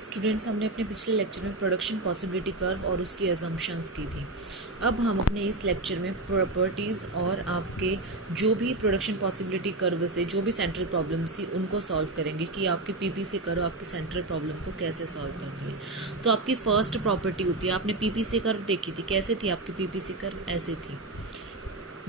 Students, हमने अपने पिछले लेक्चर में प्रोडक्शन पॉसिबिलिटी कर्व और उसकी अजम्पशंस की थी। अब हम अपने इस लेक्चर में प्रॉपर्टीज़ और आपके जो भी प्रोडक्शन पॉसिबिलिटी कर्व से जो भी सेंट्रल प्रॉब्लम्स थी उनको सॉल्व करेंगे कि आपकी पीपीसी कर्व आपकी सेंट्रल प्रॉब्लम को कैसे सॉल्व करती है। तो आपकी फर्स्ट प्रॉपर्टी होती है, आपने पीपीसी कर्व देखी थी, कैसे थी आपकी पीपीसी कर्व? ऐसे थी।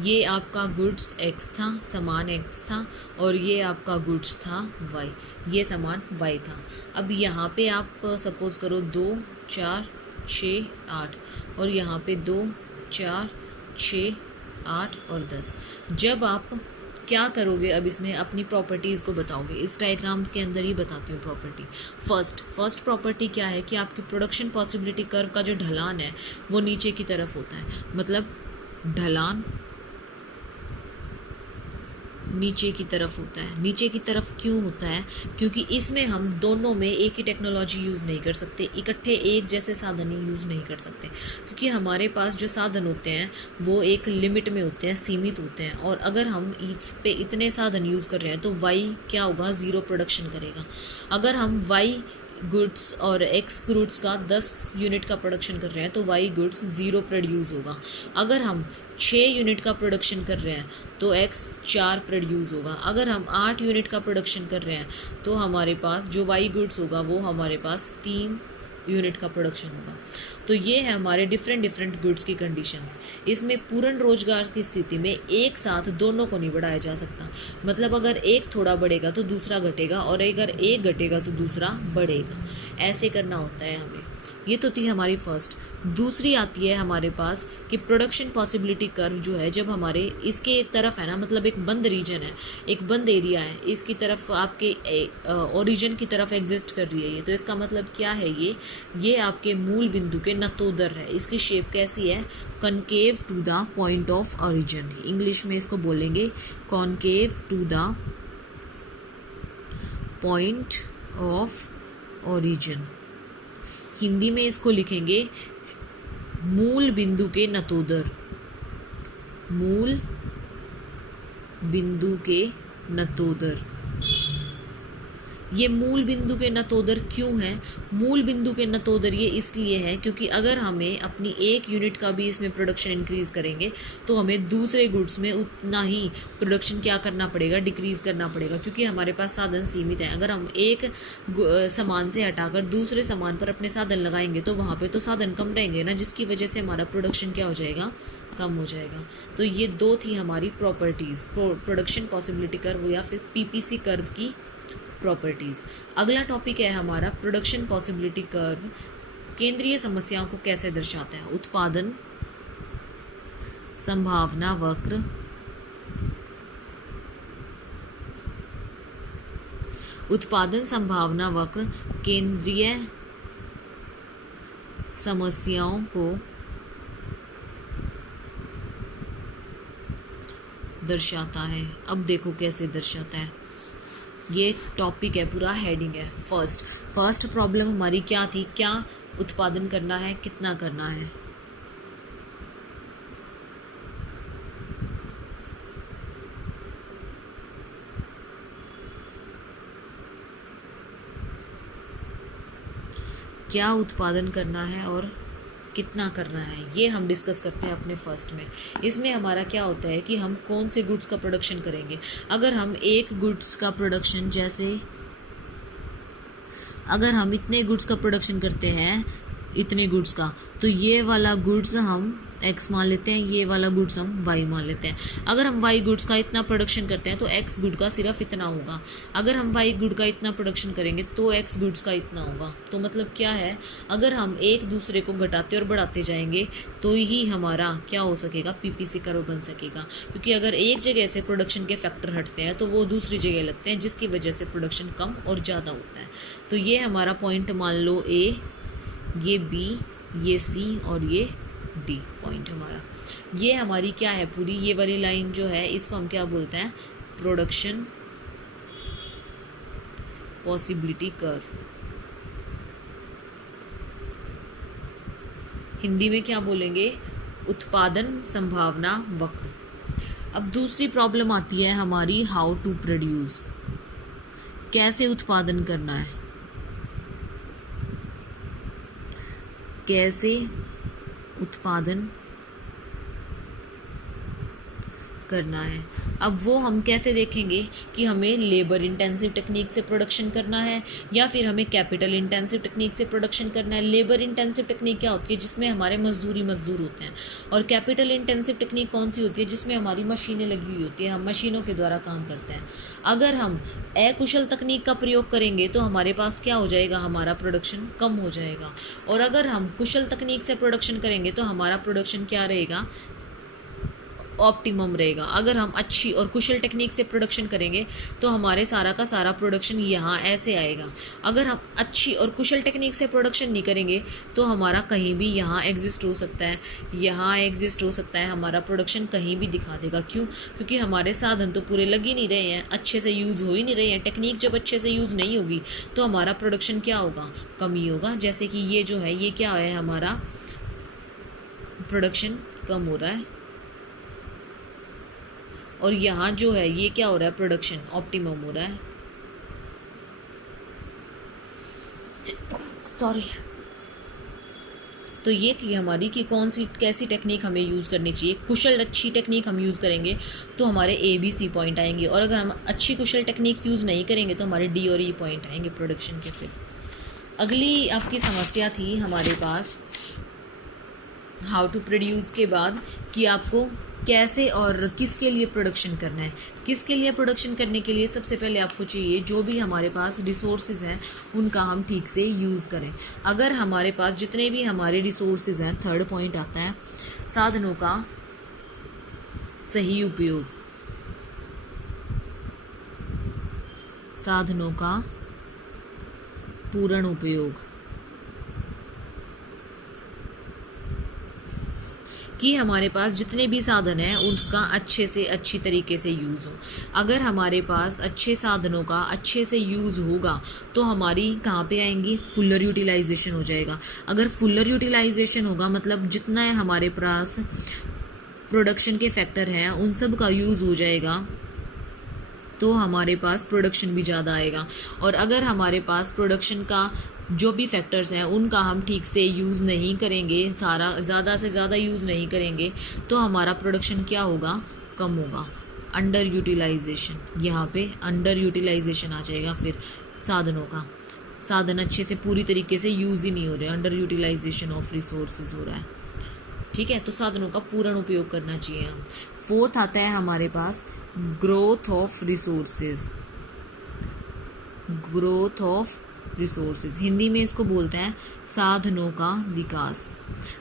ये आपका गुड्स x था, सामान x था, और ये आपका गुड्स था y, ये सामान y था। अब यहाँ पे आप सपोज़ करो 2, 4, 6, 8, और यहाँ पे 2, 4, 6, 8 और 10। जब आप क्या करोगे, अब इसमें अपनी प्रॉपर्टीज़ को बताओगे। इस डायग्राम्स के अंदर ही बताती हूँ प्रॉपर्टी। फर्स्ट प्रॉपर्टी क्या है कि आपकी प्रोडक्शन पॉसिबिलिटी कर्व का जो ढलान है वो नीचे की तरफ होता है। मतलब ढलान नीचे की तरफ होता है। नीचे की तरफ क्यों होता है? क्योंकि इसमें हम दोनों में एक ही टेक्नोलॉजी यूज़ नहीं कर सकते, इकट्ठे एक जैसे साधन ही यूज़ नहीं कर सकते, क्योंकि हमारे पास जो साधन होते हैं वो एक लिमिट में होते हैं, सीमित होते हैं। और अगर हम इस पे इतने साधन यूज़ कर रहे हैं तो वाई क्या होगा? ज़ीरो प्रोडक्शन करेगा। अगर हम वाई गुड्स और एक्स गुड्स का 10 यूनिट का प्रोडक्शन कर रहे हैं तो वाई गुड्स 0 प्रोड्यूस होगा। अगर हम 6 यूनिट का प्रोडक्शन कर रहे हैं तो एक्स 4 प्रोड्यूस होगा। अगर हम 8 यूनिट का प्रोडक्शन कर रहे हैं तो हमारे पास जो वाई गुड्स होगा वो हमारे पास 3 यूनिट का प्रोडक्शन होगा। तो ये है हमारे डिफरेंट गुड्स की कंडीशंस। इसमें पूर्ण रोजगार की स्थिति में एक साथ दोनों को नहीं बढ़ाया जा सकता। मतलब अगर एक थोड़ा बढ़ेगा तो दूसरा घटेगा, और अगर एक घटेगा तो दूसरा बढ़ेगा। ऐसे करना होता है हमें। ये तो थी हमारी फर्स्ट। दूसरी आती है हमारे पास कि प्रोडक्शन पॉसिबिलिटी कर्व जो है, जब हमारे इसके तरफ है ना, मतलब एक बंद रीजन है, एक बंद एरिया है, इसकी तरफ आपके ओरिजिन की तरफ एग्जिस्ट कर रही है ये, तो इसका मतलब क्या है? ये आपके मूल बिंदु के नतोदर है। इसकी शेप कैसी है? Concave to the point of origin. English में इसको बोलेंगे concave to the point of origin. Hindi में इसको लिखेंगे मूल बिंदु के नतोदर। मूल बिंदु के नतोदर। ये मूल बिंदु के नतोदर क्यों है? मूल बिंदु के नतोदर ये इसलिए है क्योंकि अगर हमें अपनी 1 यूनिट का भी इसमें प्रोडक्शन इंक्रीज़ करेंगे तो हमें दूसरे गुड्स में उतना ही प्रोडक्शन क्या करना पड़ेगा? डिक्रीज़ करना पड़ेगा, क्योंकि हमारे पास साधन सीमित हैं। अगर हम एक सामान से हटाकर दूसरे सामान पर अपने साधन लगाएंगे तो वहाँ पे तो साधन कम रहेंगे ना, जिसकी वजह से हमारा प्रोडक्शन क्या हो जाएगा? कम हो जाएगा। तो ये 2 थी हमारी प्रॉपर्टीज़, प्रोडक्शन पॉसिबिलिटी कर्व या फिर पीपीसी कर्व की प्रॉपर्टीज़। अगला टॉपिक है हमारा प्रोडक्शन पॉसिबिलिटी कर्व केंद्रीय समस्याओं को कैसे दर्शाता है? उत्पादन संभावना वक्र, उत्पादन संभावना वक्र केंद्रीय समस्याओं को दर्शाता है। अब देखो कैसे दर्शाता है। ये टॉपिक है, पूरा हेडिंग है। फर्स्ट प्रॉब्लम हमारी क्या थी? क्या उत्पादन करना है, कितना करना है? क्या उत्पादन करना है और कितना करना है, ये हम डिस्कस करते हैं अपने फर्स्ट में। इसमें हमारा क्या होता है कि हम कौन से गुड्स का प्रोडक्शन करेंगे। अगर हम एक गुड्स का प्रोडक्शन, जैसे अगर हम इतने गुड्स का प्रोडक्शन करते हैं, इतने गुड्स का, तो ये वाला गुड्स हम x मान लेते हैं, ये वाला गुड्स हम y मान लेते हैं। अगर हम y गुड्स का इतना प्रोडक्शन करते हैं तो x गुड का सिर्फ इतना होगा। अगर हम y गुड का इतना प्रोडक्शन करेंगे तो x गुड्स का इतना होगा। तो मतलब क्या है? अगर हम एक दूसरे को घटाते और बढ़ाते जाएंगे तो ही हमारा क्या हो सकेगा? पीपीसी कर्व बन सकेगा। क्योंकि अगर एक जगह से प्रोडक्शन के फैक्टर हटते हैं तो वो दूसरी जगह लगते हैं, जिसकी वजह से प्रोडक्शन कम और ज़्यादा होता है। तो ये हमारा पॉइंट मान लो A, ये B, ये C और ये D पॉइंट हमारा। ये हमारी क्या है? पूरी ये वाली लाइन जो है इसको हम क्या बोलते हैं? Production possibility curve. हिंदी में क्या बोलेंगे? उत्पादन संभावना वक्र। अब दूसरी प्रॉब्लम आती है हमारी हाउ टू प्रोड्यूस। कैसे उत्पादन करना है? कैसे उत्पादन करना है। अब वो हम कैसे देखेंगे कि हमें लेबर इंटेंसिव टेक्निक से प्रोडक्शन करना है या फिर हमें कैपिटल इंटेंसिव टेक्निक से प्रोडक्शन करना है। लेबर इंटेंसिव टेक्निक क्या होती है, जिसमें हमारे मजदूर होते हैं, और कैपिटल इंटेंसिव टेक्निक कौन सी होती है, जिसमें हमारी मशीनें लगी हुई होती है, हम मशीनों के द्वारा काम करते हैं। अगर हम अकुशल तकनीक का प्रयोग करेंगे तो हमारे पास क्या हो जाएगा, हमारा प्रोडक्शन कम हो जाएगा। और अगर हम कुशल तकनीक से प्रोडक्शन करेंगे तो हमारा प्रोडक्शन क्या रहेगा, ऑप्टिमम रहेगा। अगर हम अच्छी और कुशल टेक्निक से प्रोडक्शन करेंगे तो हमारे सारा का सारा प्रोडक्शन यहाँ ऐसे आएगा। अगर हम अच्छी और कुशल टेक्निक से प्रोडक्शन नहीं करेंगे तो हमारा कहीं भी यहाँ एग्जिस्ट हो सकता है, यहाँ एग्जिस्ट हो सकता है, हमारा प्रोडक्शन कहीं भी दिखा देगा। क्यों? क्योंकि हमारे साधन तो पूरे लग ही नहीं रहे हैं, अच्छे से यूज़ हो ही नहीं रहे हैं। टेक्निक जब अच्छे से यूज़ नहीं होगी तो हमारा प्रोडक्शन क्या होगा, कमी होगा। जैसे कि ये जो है, ये क्या है, हमारा प्रोडक्शन कम हो रहा है, और यहाँ जो है ये क्या हो रहा है, प्रोडक्शन ऑप्टिमम हो रहा है। सॉरी। तो ये थी हमारी कि कौन सी कैसी टेक्निक हमें यूज़ करनी चाहिए। कुशल अच्छी टेक्निक हम यूज़ करेंगे तो हमारे ABC पॉइंट आएंगे, और अगर हम अच्छी कुशल टेक्निक यूज़ नहीं करेंगे तो हमारे D और E पॉइंट आएंगे प्रोडक्शन के। फिर अगली आपकी समस्या थी हमारे पास हाउ टू प्रोड्यूस के बाद कि आपको कैसे और किसके लिए प्रोडक्शन करना है। किसके लिए प्रोडक्शन करने के लिए सबसे पहले आपको चाहिए जो भी हमारे पास रिसोर्सेज हैं उनका हम ठीक से यूज़ करें। अगर हमारे पास जितने भी हमारे रिसोर्सेज हैं, थर्ड पॉइंट आता है साधनों का सही उपयोग, साधनों का पूर्ण उपयोग, कि हमारे पास जितने भी साधन हैं उसका अच्छे से अच्छी तरीके से यूज़ हो। अगर हमारे पास अच्छे साधनों का अच्छे से यूज़ होगा तो हमारी कहाँ पे आएंगी, फुलर यूटिलाइजेशन हो जाएगा। अगर फुलर यूटिलाइजेशन होगा मतलब जितना है हमारे पास प्रोडक्शन के फैक्टर हैं उन सब का यूज़ हो जाएगा तो हमारे पास प्रोडक्शन भी ज़्यादा आएगा। और अगर हमारे पास प्रोडक्शन का जो भी फैक्टर्स हैं उनका हम ठीक से यूज़ नहीं करेंगे, सारा ज़्यादा से ज़्यादा यूज़ नहीं करेंगे तो हमारा प्रोडक्शन क्या होगा, कम होगा। अंडर यूटिलाइजेशन, यहाँ पे अंडर यूटिलाइजेशन आ जाएगा। फिर साधनों का, साधन अच्छे से पूरी तरीके से यूज़ ही नहीं हो रहे, अंडर यूटिलाइजेशन ऑफ रिसोर्सेज हो रहा है। ठीक है, तो साधनों का पूर्ण उपयोग करना चाहिए हम। फोर्थ आता है हमारे पास growth of resources, growth of resources, Hindi में इसको बोलते हैं साधनों का विकास।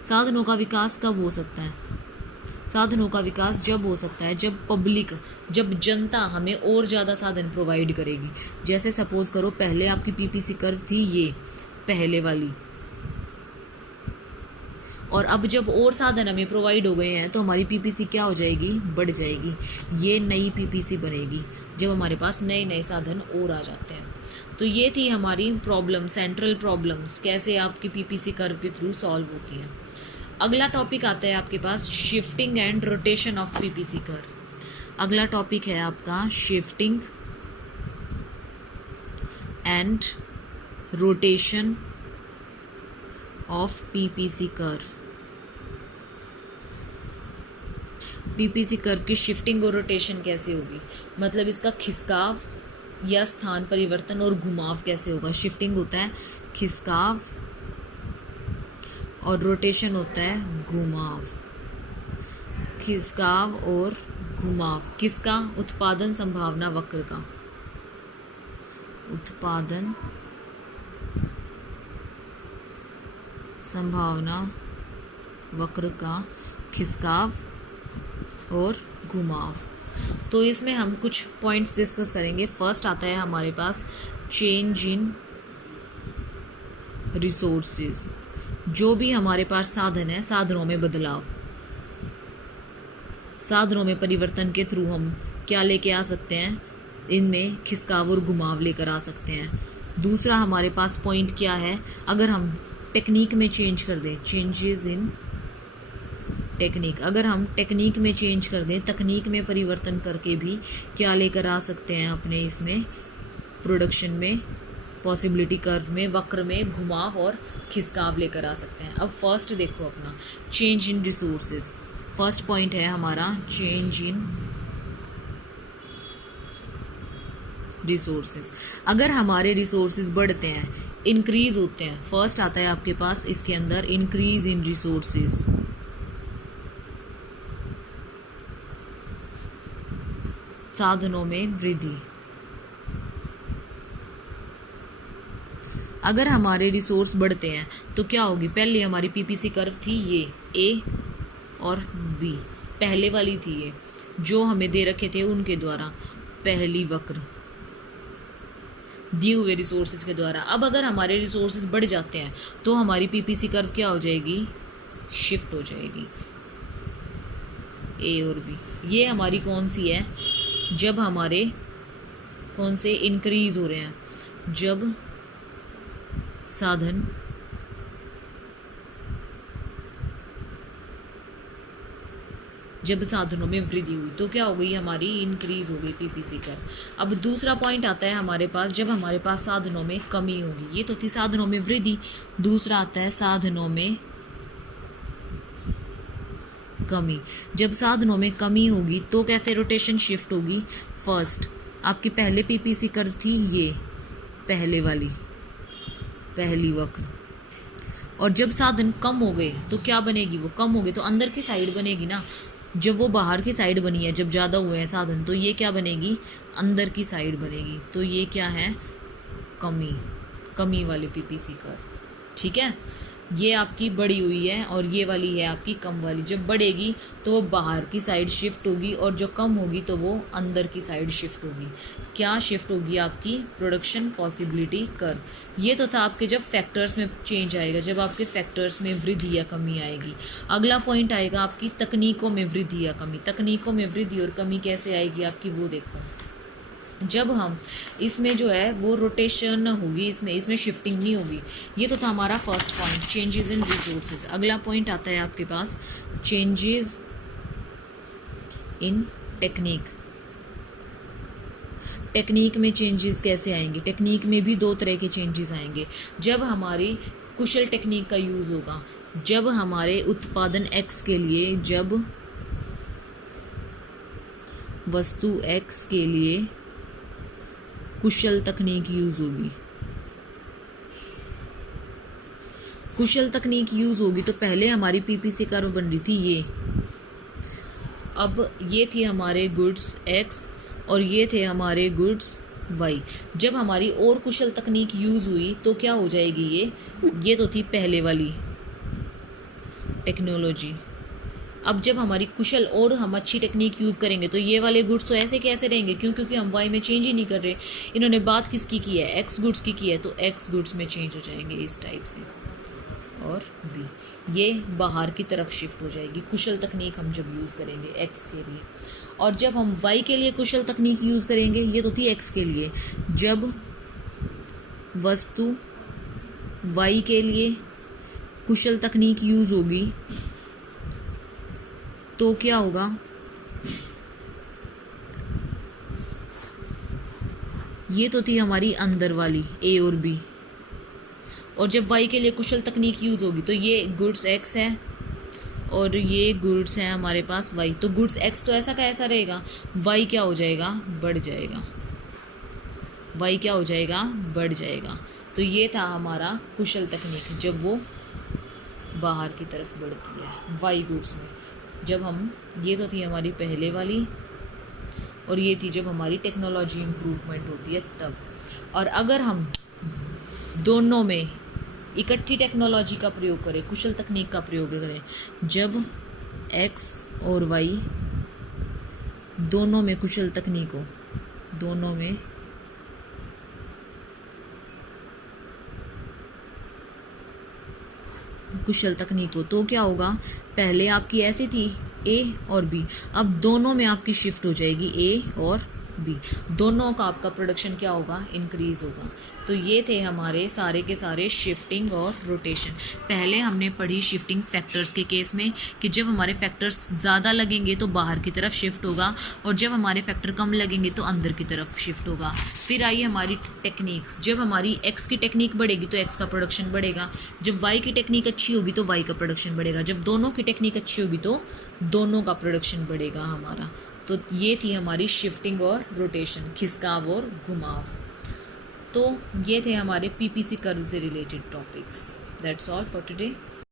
साधनों का विकास कब हो सकता है, साधनों का विकास जब हो सकता है जब पब्लिक, जब जनता हमें और ज़्यादा साधन प्रोवाइड करेगी। जैसे सपोज करो पहले आपकी PPC कर्व थी ये पहले वाली, और अब जब और साधन हमें प्रोवाइड हो गए हैं तो हमारी PPC क्या हो जाएगी, बढ़ जाएगी। ये नई PPC बनेगी जब हमारे पास नए नए साधन और आ जाते हैं। तो ये थी हमारी प्रॉब्लम, सेंट्रल प्रॉब्लम्स कैसे आपकी PPC कर्व के थ्रू सॉल्व होती हैं। अगला टॉपिक आता है आपके पास shifting and rotation of PPC curve. अगला टॉपिक है आपका shifting and rotation of PPC curve. PPC curve की शिफ्टिंग और रोटेशन कैसे होगी, मतलब इसका खिसकाव या स्थान परिवर्तन और घुमाव कैसे होगा। शिफ्टिंग होता है खिसकाव और रोटेशन होता है घुमाव। खिसकाव और घुमाव किसका, उत्पादन संभावना वक्र का, उत्पादन संभावना वक्र का खिसकाव और घुमाव। तो इसमें हम कुछ पॉइंट्स डिस्कस करेंगे। फर्स्ट आता है हमारे पास चेंज इन रिसोर्सेज, जो भी हमारे पास साधन है साधनों में बदलाव, साधनों में परिवर्तन के थ्रू हम क्या लेके आ सकते हैं, इनमें खिसकाव और घुमाव लेकर आ सकते हैं। दूसरा हमारे पास पॉइंट क्या है, अगर हम टेक्निक में चेंज कर दें, चेंजेस इन टेक्निक, अगर हम टेक्निक में चेंज कर दें, तकनीक में परिवर्तन करके भी क्या लेकर आ सकते हैं अपने इसमें प्रोडक्शन में पॉसिबिलिटी कर्व में, वक्र में घुमाव और खिसकाव लेकर आ सकते हैं। अब फर्स्ट देखो अपना change in resources. First point है हमारा चेंज इन रिसोर्सेज। अगर हमारे रिसोर्सेज बढ़ते हैं, इंक्रीज होते हैं, फर्स्ट आता है आपके पास इसके अंदर इंक्रीज इन रिसोर्सेज, साधनों में वृद्धि। अगर हमारे रिसोर्स बढ़ते हैं तो क्या होगी, पहले हमारी पीपीसी कर्व थी ये ए और बी, पहले वाली थी ये जो हमें दे रखे थे उनके द्वारा, पहली वक्र दिए हुए रिसोर्सेज के द्वारा। अब अगर हमारे रिसोर्सेज बढ़ जाते हैं तो हमारी पीपीसी कर्व क्या हो जाएगी, शिफ्ट हो जाएगी, ए और बी। ये हमारी कौन सी है, जब हमारे कौन से इंक्रीज हो रहे हैं, जब साधन जब साधनों में वृद्धि हुई तो क्या हो गई, हमारी इंक्रीज हो गई पीपीसी कर्व। अब दूसरा पॉइंट आता है हमारे पास, जब हमारे पास साधनों में कमी होगी, ये तो थी साधनों में वृद्धि। दूसरा आता है साधनों में कमी। जब साधनों में कमी होगी तो कैसे रोटेशन शिफ्ट होगी, फर्स्ट आपकी पहले पीपीसी कर्व थी ये पहले वाली, पहली वक्र, और जब साधन कम हो गए तो क्या बनेगी, वो कम हो गए तो अंदर की साइड बनेगी ना। जब वो बाहर की साइड बनी है, जब ज़्यादा हुए हैं साधन, तो ये क्या बनेगी, अंदर की साइड बनेगी। तो ये क्या है, कमी, कमी वाली पीपीसी कर्व। ठीक है, ये आपकी बड़ी हुई है और ये वाली है आपकी कम वाली। जब बढ़ेगी तो वो बाहर की साइड शिफ्ट होगी और जो कम होगी तो वो अंदर की साइड शिफ्ट होगी। क्या शिफ्ट होगी, आपकी प्रोडक्शन पॉसिबिलिटी कर्व। ये तो था आपके जब फैक्टर्स में चेंज आएगा, जब आपके फैक्टर्स में वृद्धि या कमी आएगी। अगला पॉइंट आएगा आपकी तकनीकों में वृद्धि या कमी। तकनीकों में वृद्धि और कमी कैसे आएगी आपकी, वो देखो। जब हम इसमें जो है वो रोटेशन होगी, इसमें शिफ्टिंग नहीं होगी। ये तो था हमारा first point, changes in resources. अगला पॉइंट आता है आपके पास चेंजेस इन टेक्निक। टेक्निक में चेंजेस कैसे आएंगे, टेक्निक में भी दो तरह के चेंजेस आएंगे। जब हमारी कुशल टेक्निक का यूज़ होगा, जब हमारे उत्पादन X के लिए, जब वस्तु X के लिए कुशल तकनीक यूज होगी, कुशल तकनीक यूज होगी तो पहले हमारी पीपीसी कर्व बन रही थी ये, अब ये थी हमारे गुड्स X और ये थे हमारे गुड्स Y। जब हमारी और कुशल तकनीक यूज हुई तो क्या हो जाएगी, ये तो थी पहले वाली टेक्नोलॉजी। अब जब हमारी कुशल और हम अच्छी टेक्निक यूज़ करेंगे तो ये वाले गुड्स तो ऐसे कैसे रहेंगे, क्योंकि हम वाई में चेंज ही नहीं कर रहे। इन्होंने बात किसकी की है, एक्स गुड्स की है, तो एक्स गुड्स में चेंज हो जाएंगे इस टाइप से। और बी ये बाहर की तरफ शिफ्ट हो जाएगी, कुशल तकनीक हम जब यूज़ करेंगे एक्स के लिए। और जब हम वाई के लिए कुशल तकनीक यूज़ करेंगे, ये तो थी एक्स के लिए, जब वस्तु वाई के लिए कुशल तकनीक यूज़ होगी तो क्या होगा, ये तो थी हमारी अंदर वाली ए और बी। और जब वाई के लिए कुशल तकनीक यूज होगी तो ये गुड्स एक्स है और ये गुड्स है हमारे पास वाई। तो गुड्स एक्स तो ऐसा का ऐसा रहेगा, वाई क्या हो जाएगा, बढ़ जाएगा, वाई क्या हो जाएगा, बढ़ जाएगा। तो ये था हमारा कुशल तकनीक जब वो बाहर की तरफ बढ़ती है वाई गुड्स में। जब हम, ये तो थी हमारी पहले वाली और ये थी जब हमारी टेक्नोलॉजी इम्प्रूवमेंट होती है तब। और अगर हम दोनों में इकट्ठी टेक्नोलॉजी का प्रयोग करें, कुशल तकनीक का प्रयोग करें, जब एक्स और वाई दोनों में कुशल तकनीक हो, दोनों में कुशल तकनीक हो तो क्या होगा, पहले आपकी ऐसी थी ए और बी, अब दोनों में आपकी शिफ्ट हो जाएगी ए और बी, दोनों का आपका प्रोडक्शन क्या होगा, इंक्रीज़ होगा। तो ये थे हमारे सारे के सारे शिफ्टिंग और रोटेशन। पहले हमने पढ़ी शिफ्टिंग फैक्टर्स के केस में कि जब हमारे फैक्टर्स ज़्यादा लगेंगे तो बाहर की तरफ शिफ्ट होगा, और जब हमारे फैक्टर कम लगेंगे तो अंदर की तरफ शिफ्ट होगा। फिर आई हमारी टेक्निक्स, जब हमारी एक्स की टेक्निक बढ़ेगी तो एक्स का प्रोडक्शन बढ़ेगा, जब वाई की टेक्निक अच्छी होगी तो वाई का प्रोडक्शन बढ़ेगा, जब दोनों की टेक्निक अच्छी होगी तो दोनों का प्रोडक्शन बढ़ेगा हमारा। तो ये थी हमारी शिफ्टिंग और रोटेशन, खिसकाव और घुमाव। तो ये थे हमारे पीपीसी कर्व से related topics. That's all for today.